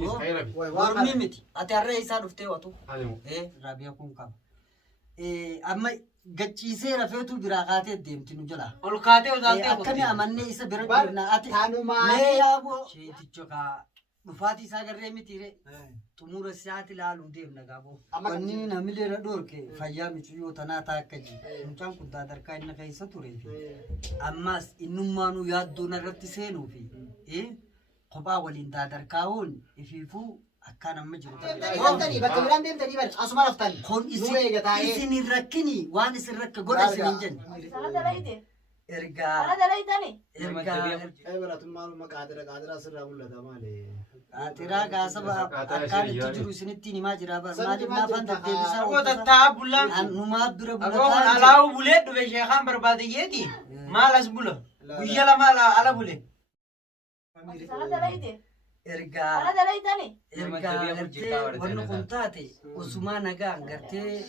ورمي متي أتعرى إنسان وفتي واتو إيه رابيا كون كاب أما قتشيسي رفيتو براقاتي الديم تنجلا القاتي وذاتي أكني أمني إسا برنا أتي مي يا أبو شيء تجوكا مفاتي ساقر ريمي تيري تمور الساعة لالو ديم نقابو واني نملي ردورك فيامي تيو تناتا كجي مچان كنتا دركا إنك إسا توري في أماس إنمانو يادو نرتي سينو في إيه قبا ولين دركاون إفيفو أكان مجرد ديمتني بكبران ديمتني بس أسمع رفتني خون إسني ركني وان إسن رك قول إسني جن إرجع إرجع أي برا تمال ما قادر أسرع ولا تمالي ترى قاسم أكان تجرو سنتيني ما جرا بس ما جبنا فان تبيسا أبو تتعب ولا نما بدر أبو على بولد بشيخان برباديتي ما لاس بوله ويلا ما على بوله إرجع إرجع ونو كنتاتي وسما نجان قرتي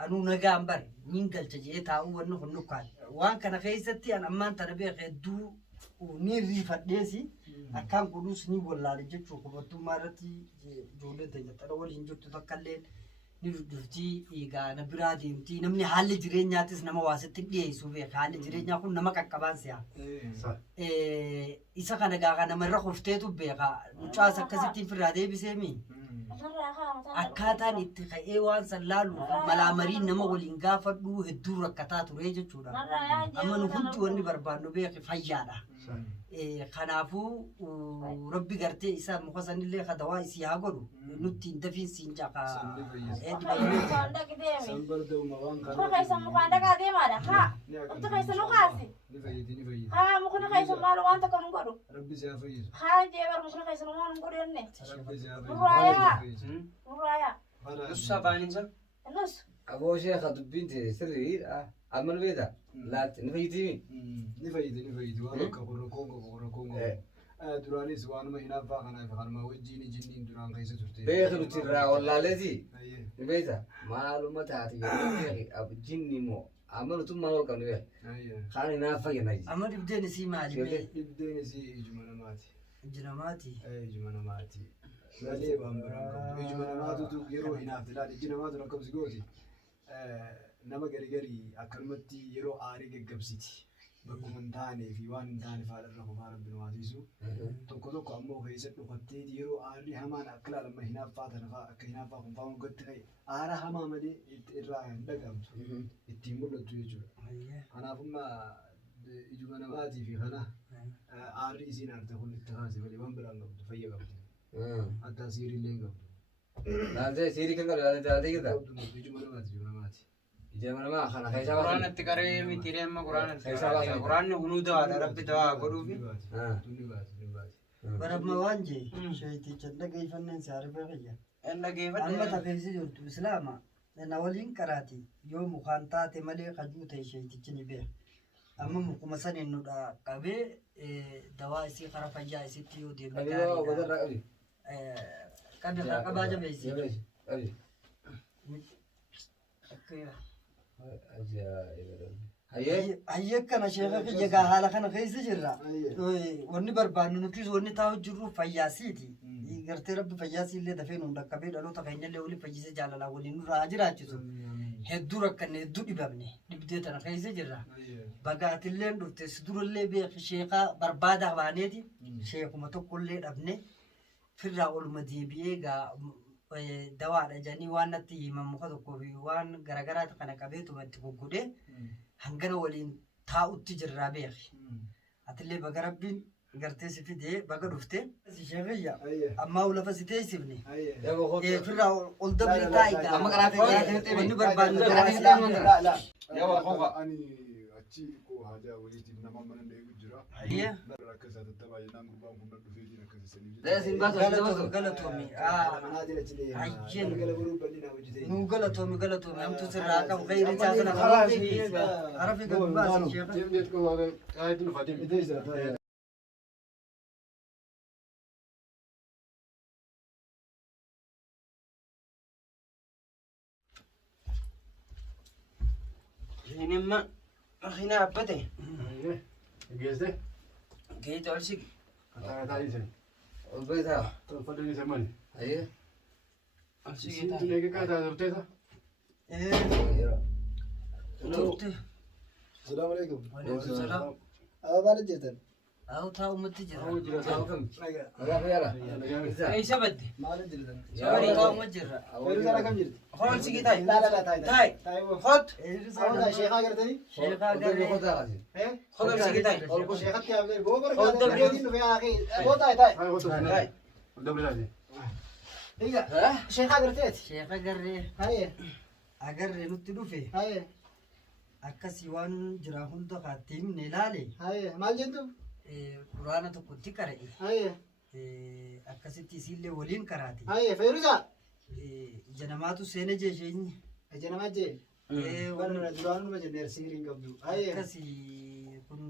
أنو نجان بر مين قال تجي تاو ونو كنوكان وان كان خيستي أنا أمان تربيه خدو ونيري فديسي أكان كلوس ني ولا رجت شو كبرتو مارتي جولة تجت أول إنجو تتكلم نردفتي إيجا نبرادي متي نمني حال جرين ياتس نما واسطة ديه يسوي حال جرين يكون نما ككبان سيا إذا كان جاكا نمر خفتة بيكا نشوا سكسيتي في الرادي بسمي أكاتا نتخيل وان سلالو ملامرين نما ولينغا فدو هدور كتات ريجة شورا أما نفنت وني بربانو بيك فيانا خنافو ربي قرتي إسا مخصني اللي خدوا إسي هاقولو نتي ندفين سينجاكا سنبردو مغان كان مخنا خيسا مخاندك هذه ماذا ها أنت خيسا نقاسي نفيد ها مخنا خيسا مالو وانت كم نقولو ربي سيفيد ها جيبر مخنا خيسا نقول نقولو إني ربي سيفيد مرايا نص سبعين النص أبو شيخ دبنتي سرير عمل بيدا لا نفيدي نفيد وانا كوركونغو دراني سوان ما هنا فاقنا فقال ما وجيني جنين دران كيسة ترتي بيخلو ترى ولا لذي نبيتا معلومات هاتي يا أبو جني مو عملوا ثم ما لو كانوا خاني نافع ناجي أما نبدأ نسيم على نبدأ نسي جناماتي جمانماتي لالي بامبران جمانماتو تو يرو هنا فتلا جناماتو ركب سجوتي نما غري أكرمتي يرو آري جبسيتي بكون تاني في وان تاني فعل الرحمة رب الواديسو تقولك أمو خيسة نقطتي يرو آري همان أكلا لما هنا فاتنا هنا فاهم فاهم قلت هاي آرا هما مدي الرأي دقمت التيمور لتويجو أنا فما جمانماتي في خنا آري زين أرتقول التخاذ بلي بامبران قبض فيا قبض حتى سيري اللي قبض لا زي سيري كم قال هذا كذا جمانماتي جمانا ما خنا خيسا قرآن التكرر متيرين ما قرآن قرآن هنود هذا رب دعاء قروبي برب موانجي شيء تجد كيف الناس يعرفوا غيا إلا كيف أما تفسير جرت إسلاما لأن أولين كراتي يوم خانتات ملي خجوت شيء تجني به أما مكمسان إنه كابي دواء سي خرافة جاي ستيو دي أيوة بدر رأي كابي كاباجا بيسي أي هيك كان شيخك يجا حالا كان خيس جرا وني بربان نكيس وني تاو جرو فياسيتي يغرتي رب فياسي اللي دفين عندك كبير لو تخيل اللي ولي فيسي جالا ولي نور راجرا جسو هدو ركن هدو دبابني دبديت انا خيس جرا بقات اللي ندوت صدور اللي بي شيخا بربادا بانيتي شيخ متو كل ابني في الراول مديبيغا دواء جاني وانا تي ممكن كوفي وان غرغرات كنا كبيتو متكوكودي هنگنا ولين تاو تجرا بيخ اتلي بغربين غرتي سفيدي بغدوفتي شيخيا اما ولا فسيتي سيبني اي فرا اولد بريتايكا اما غراتي وني بربان لا يا اخويا اني اتي كو حاجه وليتي نما من يجرا هي بركزه تبع ينام قبام كنا دفيدي نكز سليم لا سينباتو غلطومي منادل تلي عجين غلبرو بلينا وجدي مو غلطومي ام تسرا كم غير جاسنا خلاص عرفي قباس شيخ تيمديت كو هذا قاعد الفاتيم ايديزا هنما أخينا أبدي جيزه جيت أرسل تعالي Ulbeesaa. Tolfadanii semani. Ayyee. Isin tunee qaataa turteessa? turte Salaamu alaikum. waalaikum salaam Maal hojjetan? haa taa'umatti jira Taa'u kam? Nagaa fayyaadha. Isa. Eessa badde? Maal hojjetan? sabari taa'uma jirra Feeruusaa kam jirti? Hool sigi ta'i. Laala taa'e. Ta'i. Hot. Awwaala sheekaa gartanii? sheekaa garee Hool sigi ta'i. Sheekatti yaabdee googora Ol gaazexaa dabree. dhufee haaqee. Boo taa'e taa'e. Ta'i. Egaa sheekaa garteeti? sheeka garee Haayee agarree nutti dhufe haayee akkasii waan jira hunda kaatti himne ilaale haayee maal jettu? quraana tokkotti qara'e Haayee akkasitti isiillee waliin karaate haayee feeruusaa? ija namaatu seena jeesheenyi Ija namaa jee. Warra duraanuma jennee siiriin qabdu. Haayee akkasii kun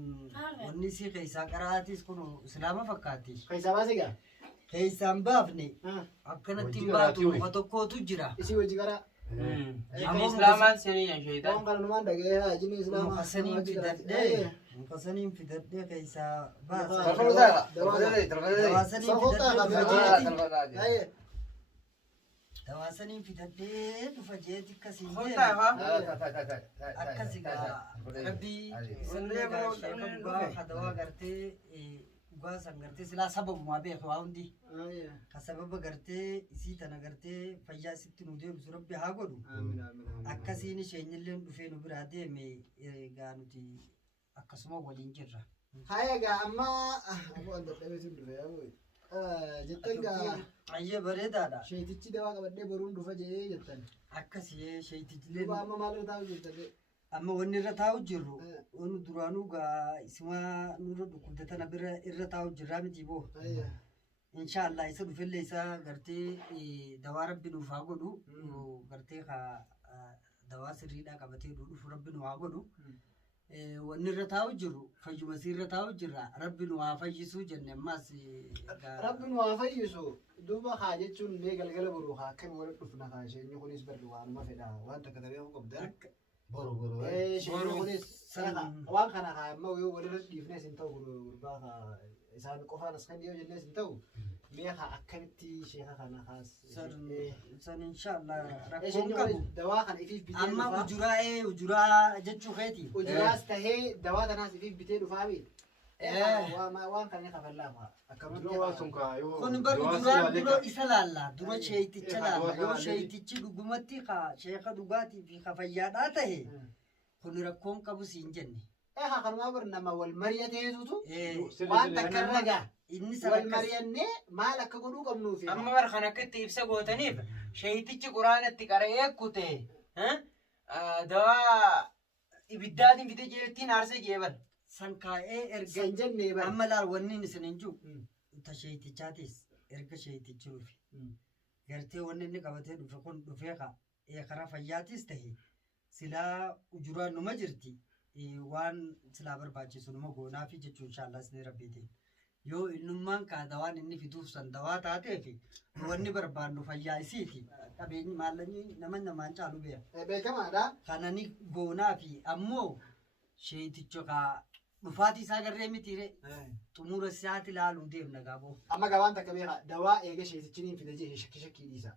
wanni isii keessaa qara'aatis kun islaama fakkaatti keessaa baase gaa? keessaan baafne akkanatti hin baatu muka tokkootu jira Isii wajji qaraa. Islaamaan seenii Waan sheeyitaan. kana numaan dhaga'ee haajini islaamaa. muka saniin fidadhee muka saniin fidadhee keessaa baasa Tarfaluusaa. Tarfaluusaa. dawaasaniin Safoota fidadhee qabee. dhufa jeeti Haayee dawaasaniin fidadhee dhufa jeeti akkasiin Hool deema ta'i. akkasi gaa rabbii Sallee biroo sheeka qabneen dhugaa dhufe. hadawaa gartee dhugaa san gartee silaa sababumaa beeku waa hundi haayee. ka sababa gartee isii tana gartee fayyaa isitti nu deebisu rabbi haa godhu Amiin amiin. akkasiin isheenyilleen dhufee nu biraa deeme egaa nuti akkasuma waliin jirra Haayee gaa amma waan dadhabeetu dhufe yaaboo. Jettan gaa ayyee bareedaadha sheetichi dawaa qabadhee boruun dhufa jee jettan. akkasii sheeytichileen Duuba amma maal irra taa'u jettan? amma wanni irra taa'u jirru wani duraanuu gaa isuma nurra dhukkubde tana bira irra taa'u jirraa miti boo Haayee. inshaallah isa dhufellee isa gartee dawaa rabbi nuuf haa godhu gartee ka dawaa sirriidhaa qabatee dhufu rabbi nu haa godhu wanni irra taa'u jiru fayyumasii irra taa'u jirra rabbi nu haa fayyisuu jenne ammaas Rabbi nu haa fayyisu. Duuba haa jechuun mee galgala boru haa akkami walitti dhufna haa isheenyi kunis barri waanuma fedha waan takka ta'ee qabdan. Boru. Isheenyi kunis waan kana haa amma yoo walirra dhiifnes hin ta'u gurbaa haa isaan qofaan as kan dhiyoo jennes hin ta'u mee haa akkamitti sheeka kana haas. san inshaallah rakkoon Isheenyi qabu kunis dawaa kana ifiif bitee amma dhufaa. ujuraa jechuu keeti Ujuraas tahee dawaa tanaas ifiif bitee dhufaa mi? Waan kana kafallaa haa. kun bar duraan dura isa laalla dura sheeyticha laalla yoo sheeytichi dhugumatti ka sheeka dhugaatii fi ka fayyaadhaa tahe kun rakkoon qabu siin jenne Haa kanumaa bar nama wal mari'ateetutu Eh, waan takka irra gaa. inni Wal san akkas mari'annee maal akka godhuu qabnuufi. Amma bara kan akka itti ibsa gootaniif sheeyitichi quraanatti qara'ee kute dawaa ibiddaatiin fite jeettiin aarsee jeeban. san kaa'ee erga San jennee bara. amma laal wanni isin hin jiru ta sheeytichaatis erga sheeytichi dhufe gartee wanni inni qabatee dhufe kun dhufee ka karaa fayyaatis tahe silaa ujuraan numa jirti waan silaa barbaachisu numa goonaafi jechuun inshaallah isin rabbiitiin yoo innummaan kaa dawaan inni fiduuf san dawaa taateef wanni barbaannu fayyaa isiiti qabeenyi maallaqni namaan caalu beeka Beekamaadha. kanani goonaafi ammoo sheeyticho kaa dhufaatii isaa garree mitiire xumura isaati ilaaluu deemna gaaboo Amma gabaan takka beeka dawaa eega sheetichiniin fida jee shakkii dhiisa.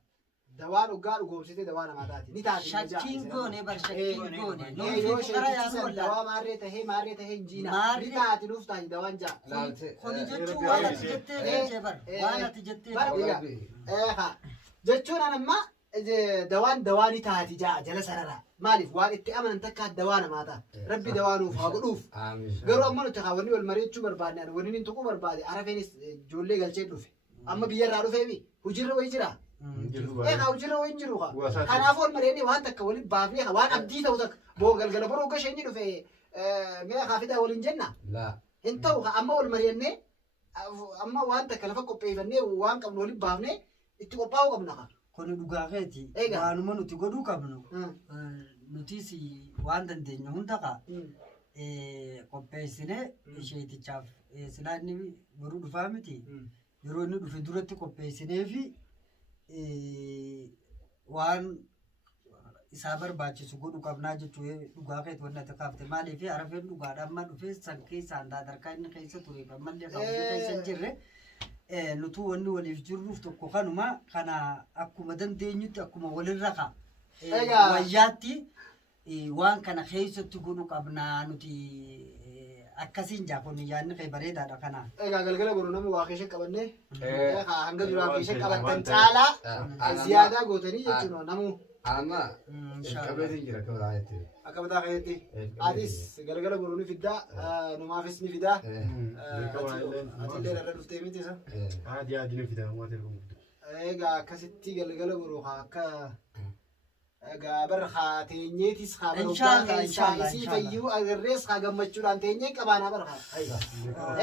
Dawaa dhugaa dhugoomsitee dawaa namaa taati. Ni taati. shakkiin goone bar shakkiin goone Yoo yoo qara sheetichi yaanu san wallaa dawaa maarree tahee hin jiina. Maarree- Ni taati nuuf taati dawaan jaa. Laalte. kuni jechuun waan ati jettee deemtee bar waan ati jettee Bar deemtee. eega. Jechuun an amma dawaa ni taati jaa jala sarara. Maaliif waan itti amanan takka dawaa namaa ta'a. Rabbi dawaa nuuf haa godhuuf. Amiin. Garuu amma nuti haa wanni wal mari'achuu barbaadne ani wanni tuquu barbaade arafeenis ijoollee galchee dhufe. Amma biyyarraa dhufeefi hojiirra wayii jira. Egaa hojiirra wayii jiru haa. Kanaafuu wal mari'annee waan takka waliin baafnee waan abdii ta'u takka boo galgala boroo gashe inni dhufe mee haafidaa waliin jenna. Laa. Hin ta'u amma wal mari'annee amma waan takka lafa qopheeffannee waan qabnu waliin baafnee itti qophaa'uu qabna haa. kuni dhugaa keeti Eega. waanuma nuti godhuu qabnu nutis waan dandeenya hunda kaa qopheessine sheetichaaf silaa inni boruu dhufaa miti yeroo inni dhufe duratti qopheessineefi waan isaa barbaachisu godhu qabnaa jechuu dhugaa keeti wanni ati kaafte maaliif arafeen dhugaadha amma dhufe san keessaan daadarkaa inni keessa ture ammallee kaawwatu keessa hin jirre nutu wanni waliif jirruuf tokko kanuma kana akkuma dandeenyutti akkuma walirra ka wayyaatti waan kana keessatti godhu qabna nuti akkasiin jaafonni yaadni kee bareedaadha kana. Egaa galgala boru nama waa keessa qabanne hanga duraa keessa qabattan caalaa ziyaadaa gootanii jechuudha namu. Amma qabeetiin jira akka biraa jettee. Akka biraa keessatti atis galgala boru ni fiddaa numaafis ni fiddaa atillee irra dhuftee miti isa. Adii ni fidaa waan ta'eef. Egaa akkasitti galgala boru akka egaa bar haa teenyeetis haa barootaa keessaa isii fayyuu agarrees haa gammachuudhaan teenyee qabaanaa bar haa.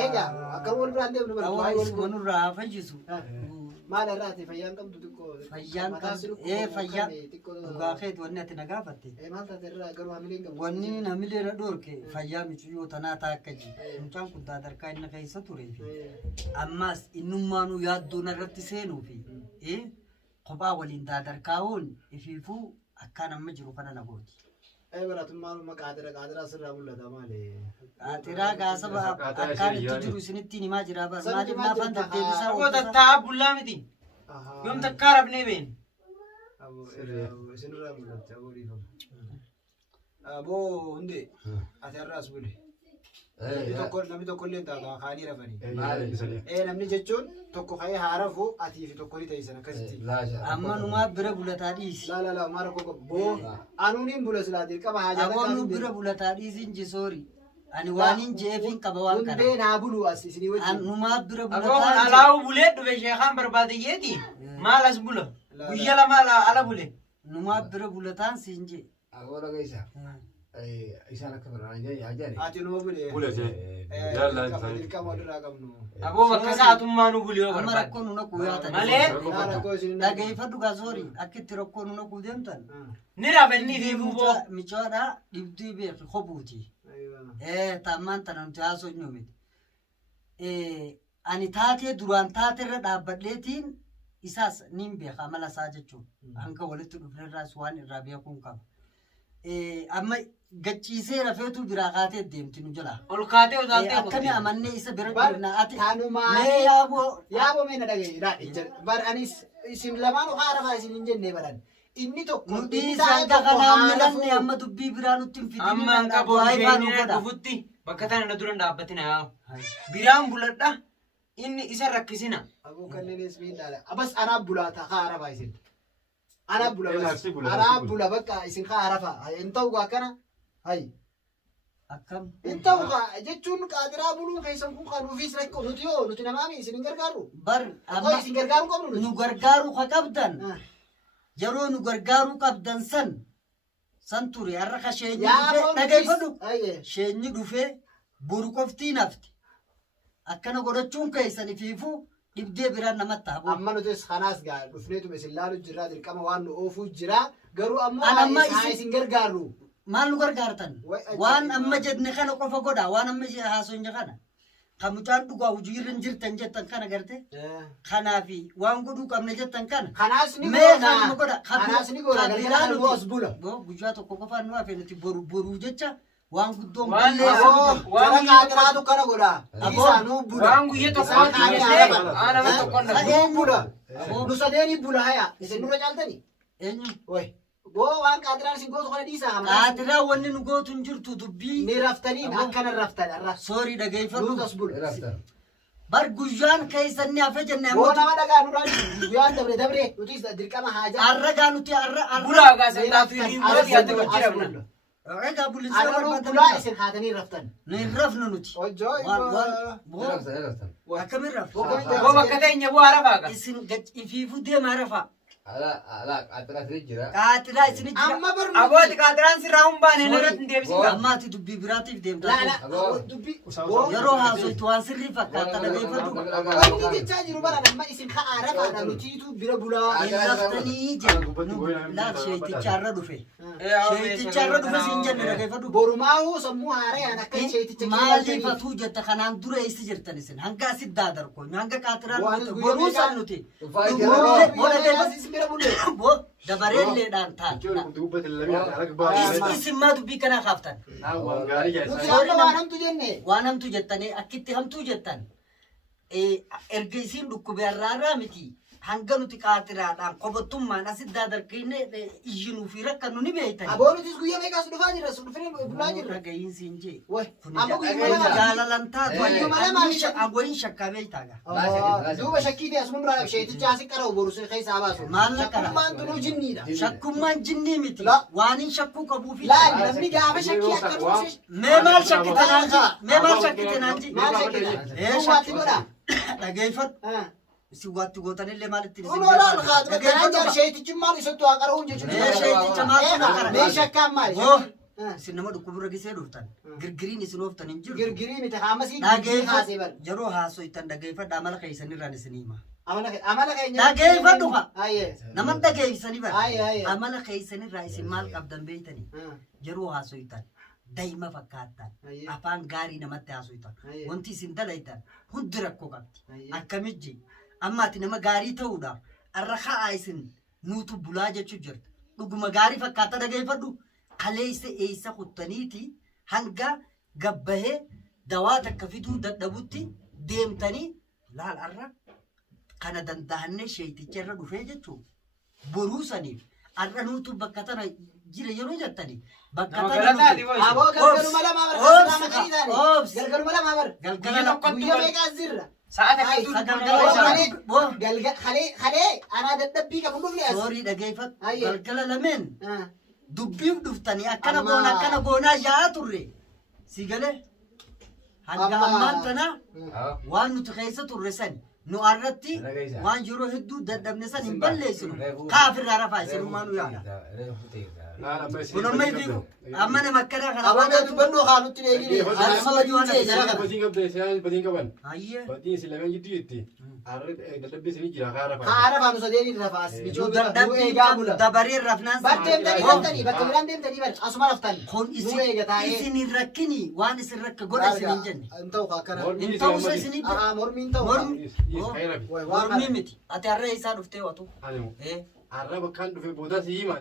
Egaa akka wal biraan deemnu bar haa wal wanurraa fayyisu. maal irraati fayyaan qabdu xiqqoo Fayyaan fayyaan dhugaa keeti wanni ati nagaafatte. maal taate irraa garuu hamileen qabdu Wanni namilee irra dhoorke fayyaa michuyyoo tanaa ta'a akka ji. Mucaan kun daadarkaa inni keessa turee fi ammas innummaanuu yaaddoon irratti seenuu fi kophaa waliin daadarkaa'uun ifiifuu akkaan amma jiru kana nagooti. baratummaan qaadira sirraa mul'ata maali Qaatiraa gaasaba akkaan itti jiru isinitti himaa jira bara maaliif naafaan deddeebisaa Wata taa bullaa miti. Yoom takkaa rafnee beenu. isinirraa mul'atti aboo dhiifama aboo hundee ati har'aas bule namni tokko illee taata kaanii rafanii namni jechuun tokko ka'ee haa rafu atii fi tokko ni ta'isan akkasitti amma numaa bira bulataa dhiisi. laa maara koko boo anuuniin bula silaatii qaba haa jaalataa Aboonu bira bulataa dhiisiin jisoori. Ani waaniin jeefiin qaba waan kana. hundee naa bulu as isinii wajjin Numaa bira Agoon bulataa alaa'u bulee dhufe sheekaan barbaadiyyeeti. Maal as bula? Guyya lama ala bule. numaa bira bulataan siin jee. Agoora keessa isaan akka biraan jaajani. ati numa bule Bulete. dirqama walirraa qabnu Aboo bakka sa'aatummaa nu buliyoo Amma barbaade. rakkoo nuna kuuyaatan. Malee rakkoo isin Dhageeffadhu gaa soori akka itti rakkoo nuna kuu deemtan. ni rafanii fi buboo. Michoodha dhibduu beeku kobuuti. Taammaan tana nuti haasoo hin miti. Ani taatee duraan taateerra dhaabbadheetiin isaas niin beeka amala isaa jechuun hanga walitti dhufneerraas waan irraa beekuun qaba. Amma gachiisee rafeetu biraa kaatee deemti nu jala. Ol kaatee utaaltee Akkami amannee isa bira Bar- jirna ati tanumaani- mee yaaboo yaaboo mee na dhagaye raadhicha bar anis isin lamaan haa rafaa isin hin jennee baran inni tokko nuti inni isaan taa'e tokko kanaan haa milanne rafuu. amma dubbii biraa nutti hin fidin. Amma hanqa boorjeenii dhufutti bakka tana na duran dhaabbatina yaa. Biraan buladha inni isa rakkisina. Aboo kanneenis miidhaadha. Abas anaa bulaata haa rafaa isin. Anaa bula bas. Eenyutti bula, Anaa eenyutti bula bakka isin haa rafaa. Hin ta'u akkana. Hayi. Akkam. Hin ta'u jechuun qaadiraa buluu keessan kun kan nuufis rakkoo nuti yoo nuti namaami isin hin gargaaru. Bar Akkoo amma isin gargaaruu qabnu nu nuti. gargaaruu ka qabdan Ah. yeroo nu gargaaruu qabdan san ture har'a ka sheenyi Yaa dhufe boon dhageeffadhu nutis- Ayyee. sheenyi dhufe boru qoftii nafti akkana godhachuun keessan ifiifuu dhibdee biraan namatti haa Amma nutis kanaas gaa dhufneetuma isin laaluu jirraa dirqama waan nu oofuu jira garuu ammoo An amma haa isin gargaarru. maal nu gargaartan waan amma jenne kana qofa godha waan amma haasonye kana kan mucaan dhugaa hujii irra hin jirtan jettan kana garte kanaafi waan godhuu qabna jettan kana Kanaas ni mee goona. kanuma godha Kanaas ni goona. Galgala kan nu as bula. guyyaa tokko qofaan nu hafe nuti boruu jecha waan guddoon Waan balleessu Aboo jara qaadiraatu kana godha. Isaa nuu bula. Waan guyya tokko Isaan waan kaanii dhiyeessee haa rafan. aanama tokko na Nuu bula. Aboo. Nu sadeeni bula haya. Isin nurra caaltani. eenyu Woy. Boo waan qaadiraan isin gootu kana dhiisaa. qaadiraa wanni nu gootu hin jirtu dubbii Ni raftanii akkana raftan arra. soorii Nuus dhageeffadhu as bula. Raftan. bar guyyaan keessan ni hafe jenne Boo amma nama dhagaa nurraan guyyaan dabre nutis dirqama haajaa. arragaa nuti bulaa gaasantaa fi riimooti yaadde wajjira bula. egaa bulinsoo Arra nuu bulaa barbaadanii isin haatanii raftan. nu hin rafnu nuti Hojjoo boo Raftan. akkamin raftu Aboo bakka teenya bu'aa rafaaga. isin ifiifuu deemaa rafaa Ala qaxiraatni jira. qaatiraa isini jira Amma barnu. Abooti qaadiraan sirraa hin baane narratti hin deebisin. amma ati dubbii biraatiif deemtaa Laala. Aboo. Dubbii. yeroo haasoitu waan sirrii fakkaata dhageeffadhu Wanni jechaa jiru bara amma isin haa rafaadha nutiitu bira bulaa. hin raftanii jedhu laal sheeticharra dhufe sheeticharra dhufe siin jenne dhageeffadhu Borumaa'uu sammuu haarayaan akka isheeticha maaliif atuu jetta kanaan dura eessi jirtan isin hanga asit daadarko hanga qaatiraa Waan dhufte guyyaa boruu san meeqaa- nuti Dhufaa Dhuguu- jira. bira bulee. bo dabareelleedhaan taata isin maa dubbii kanaa kaaftan Nuti amma waan hamtu jenne. waan hamtu jettanii akkitti hamtuu jettan ergeysiin dhukkubee arraaraa miti. Hanga nuti qaatiraadhaan qobattummaan asitti daadarkiinne iyyinuu fi rakkannu ni beeytan. Aboonutis guyyaa meeqaas dhufaa jirra sun dhufanii bulaa jirra. Ragayiinsi hin jee. Amma guyyaa lama jaalalantaatu agwayin shakkaa beeytaaga. Duuba shakkii ta'e asuma biraa sheeticha asi qara'u boru sun keessaa baasu. Maal na qara? Shakkummaan tunuu jinniidha. Shakkummaan jinnii miti. Waan hin shakkuu qabuufi. Laal namni gaafa shakkii akka tuuse. Mee maal shakkite naan ji? Mee maal shakkite naan ji? Maal shakkite? Waatti godha. Dhageeffadhu. Si waatti gootanillee maalitti Kun olaal kaatu garaan jaar sheetichummaan isatti waa qara'uun jechuudha. sheeticha maaltu na qara? Mee shakkaan maali? Isin nama dhukkuburra gisee dhuftan. Girgiriin isin ooftan hin jiru. Girgirii miti haamasii girgirii haasee bar. Yeroo haasoftan dhageeffadha amala keessanirraan isin hima. Amala keenya. Dhageeffadhu ha. Ayyee. Nama dhageessanii bara. Ayyee. Amala keessanirraa isin maal qabdan beeytanii? Yeroo haasoftan. Daa'ima fakkaattan. Afaan gaarii namatti haasoftan. Wanti isin dalaytan hundi rakkoo qabdi. Akkamijji. Amma ati nama gaarii ta'uudhaaf arra ka'aa isin nuutu bulaa jechuu jirta. Dhuguma gaarii fakkaata dhageeffadhu. Kaleessa eessa kuttaniiti hanga gabbahee dawaa takka fiduu dadhabutti deemtanii laal arra kana danda'annee sheeticha irra dhufee jechuudha. Boruu saniif arra nuutu bakka tana jira yeroo jettanii bakka tana Aboo galgaluma lamaa bar kaasuma makanii taane. Galgaluma lamaa bar. galgala Guyyaa meeqaas jirra. Sa'aata Kalee anaa dadhabbii qabu dhufne as. soorii dhageeffatu galgala lameen dubbiif dhuftanii akkana goonaa yaa turre si galee hanga ammaan tana waan nuti keessa turre san nu irratti waan yeroo hedduu dadhabne san hin balleessinu kaafirraa rafaa isinummaa nu yaada. Kun amma ifiiku amma nama akkana kana Aboo dubbannoo haalutti deegini. Batiin qabdee isaan batiin qaban. Ayyee. Batiin isin lameen jidduu jetti. Dadhabbii isinii jira kaa rafaa. Haara faanu sadeeni rafaas. Bichoo bira nu Dadhabbii eegaa bula. dabaree rafnaan Bar deemtanii deemtanii bakka biraan deemtanii bar asuma raftan. kun Nu eega taa'ee. isin hin rakkini waan isin rakka godha isin hin jenne. Hin ta'u akkana. Hin ta'uusa isinii Mormiin ta'u. mormii miti ati harree isaa dhuftee watu. Arraba kan dhufe booda si hima.